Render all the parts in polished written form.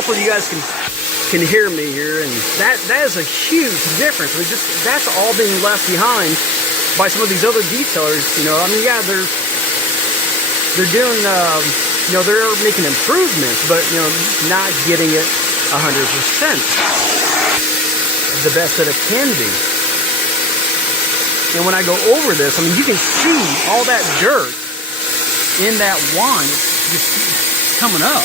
hopefully you guys can hear me here, and that is a huge difference. I mean, just that's all being left behind by some of these other detailers. You know, I mean, yeah, they're doing, you know, they're making improvements, but you know, not getting it 100% the best that it can be. And when I go over this, I mean, you can see all that dirt in that wand just coming up.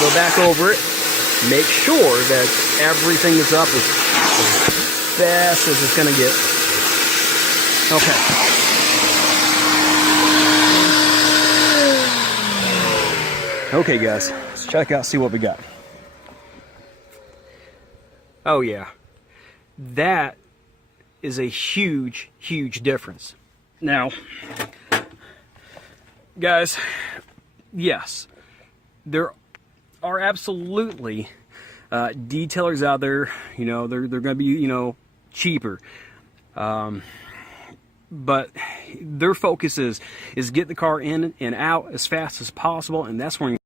Go back over it, make sure that everything is up as best as it's going to get. Okay. Okay, guys, let's check out, see what we got. Oh yeah, that is a huge, huge difference. Now, guys, yes, there are absolutely detailers out there, you know, they're going to be, you know, cheaper. But their focus is get the car in and out as fast as possible, and that's when